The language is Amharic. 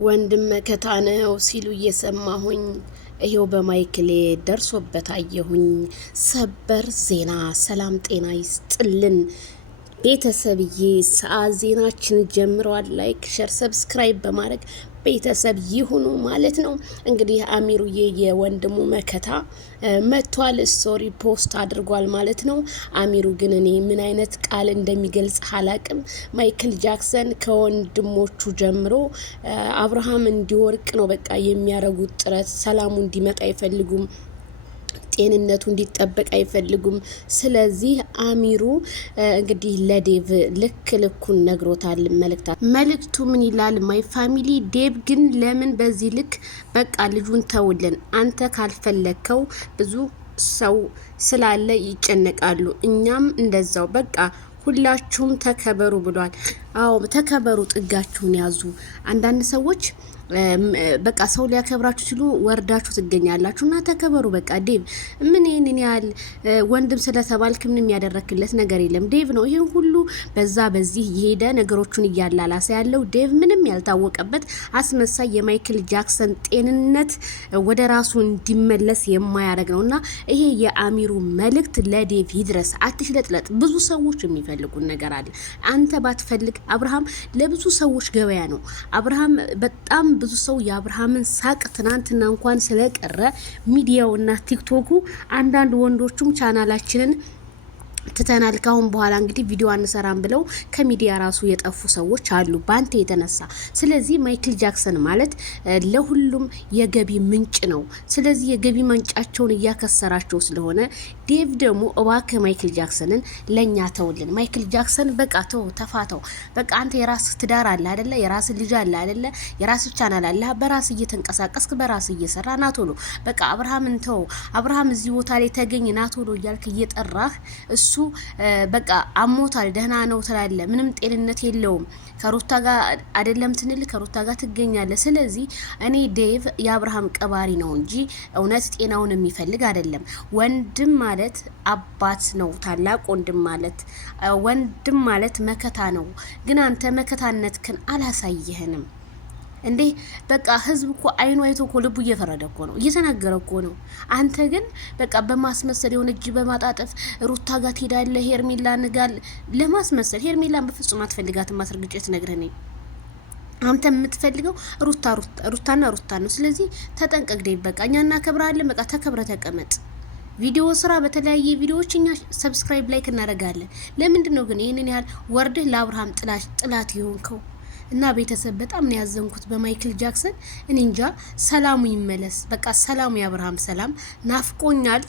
ወንድም መከታ ነው ሲሉ እየሰማሁኝ ይሄው በማይክሌ ደርሶበት አየሁኝ። ሰበር ዜና። ሰላም ጤና ይስጥልን ቤተሰብዬ፣ ሰዓት ዜናችን ጀምረዋል። ላይክ ሸር ሰብስክራይብ በማድረግ ቤተሰብ ይሁኑ ማለት ነው። እንግዲህ አሚሩዬ የወንድሙ መከታ መጥቷል፣ ስቶሪ ፖስት አድርጓል ማለት ነው። አሚሩ ግን እኔ ምን አይነት ቃል እንደሚገልጽ አላቅም። ማይክል ጃክሰን ከወንድሞቹ ጀምሮ አብርሃም እንዲወርቅ ነው በቃ የሚያረጉት ጥረት። ሰላሙ እንዲመጣ አይፈልጉም፣ ጤንነቱ እንዲጠበቅ አይፈልጉም። ስለዚህ አሚሩ እንግዲህ ለዴቭ ልኩን ነግሮታል። መልእክቱ ምን ይላል? ማይ ፋሚሊ ዴቭ ግን ለምን በዚህ ልክ በቃ ልጁን ተውልን። አንተ ካልፈለከው ብዙ ሰው ስላለ ይጨነቃሉ፣ እኛም እንደዛው በቃ ሁላችሁም ተከበሩ ብሏል። አዎ ተከበሩ፣ ጥጋችሁን ያዙ። አንዳንድ ሰዎች በቃ ሰው ሊያከብራችሁ ሲሉ ወርዳችሁ ትገኛላችሁ እና ተከበሩ። በቃ ዴቭ ምን ይሄንን ያህል ወንድም ስለተባልክ ምንም ያደረክለት ነገር የለም። ዴቭ ነው ይሄን ሁሉ በዛ በዚህ የሄደ ነገሮቹን እያላላሰ ያለው ዴቭ ምንም ያልታወቀበት አስመሳይ የማይክል ጃክሰን ጤንነት ወደ ራሱ እንዲመለስ የማያደርግ ነውና ይሄ የአሚሩ መልእክት ለዴቭ ይድረስ። አትሽለጥለጥ። ብዙ ሰዎች የሚፈልጉን ነገር አለ። አንተ ባትፈልግ አብርሃም ለብዙ ሰዎች ገበያ ነው። አብርሃም በጣም ብዙ ሰው የአብርሃምን ሳቅ ትናንትና እንኳን ስለቀረ ሚዲያውና ቲክቶኩ አንዳንድ ወንዶቹም ቻናላችንን ትተናል ካሁን በኋላ እንግዲህ ቪዲዮ አንሰራም ብለው ከሚዲያ ራሱ የጠፉ ሰዎች አሉ ባንተ የተነሳ። ስለዚህ ማይክል ጃክሰን ማለት ለሁሉም የገቢ ምንጭ ነው። ስለዚህ የገቢ ምንጫቸውን እያከሰራቸው ስለሆነ ዴቭ ደግሞ እባክህ ማይክል ጃክሰንን ለኛ ተውልን። ማይክል ጃክሰን በቃ ተው፣ ተፋተው። በቃ አንተ የራስህ ትዳር አለ አይደለ? የራስህ ልጅ አለ አይደለ? የራስህ ቻናል አለ፣ በራስህ እየተንቀሳቀስክ በራስህ እየሰራ ናቶሎ። በቃ አብርሃምን ተው። አብርሃም እዚህ ቦታ ላይ ተገኝ ናቶሎ እያልክ እየጠራህ እሱ በቃ አሞታል ደህና ነው ትላለ፣ ምንም ጤንነት የለውም። ከሩታ ጋር አይደለም ትንል ከሩታ ጋር ትገኛለ። ስለዚህ እኔ ዴቭ የአብርሃም ቀባሪ ነው እንጂ እውነት ጤናውን የሚፈልግ አይደለም። ወንድም ማለት አባት ነው። ታላቅ ወንድም ማለት መከታ ነው። ግን አንተ መከታነትክን አላሳየህንም እንዴ? በቃ ህዝብ እኮ አይኑ አይቶ እኮ ልቡ እየፈረደ እኮ ነው፣ እየተናገረ እኮ ነው። አንተ ግን በቃ በማስመሰል የሆነ እጅ በማጣጠፍ ሩታ ጋር ትሄዳለህ፣ ሄርሜላን ጋር ለማስመሰል። ሄርሜላን በፍጹም አትፈልጋትም፣ ማስረግጬ ትነግረኝ። አንተ የምትፈልገው ሩታና ሩታ ነው። ስለዚህ ተጠንቀቅ ዴቭ። በቃ እኛ እናከብራለን። በቃ ተከብረ ተቀመጥ። ቪዲዮ ስራ፣ በተለያየ ቪዲዮዎች እኛ ሰብስክራይብ ላይክ እናደርጋለን። ለምንድን ነው ግን ይሄንን ያህል ወርድህ ለአብርሃም ጥላት ይሆንከው? እና ቤተሰብ በጣም ነው ያዘንኩት በማይክል ጃክሰን። እኔ እንጃ። ሰላሙ ይመለስ በቃ። ሰላሙ የአብርሃም ሰላም ናፍቆኛል።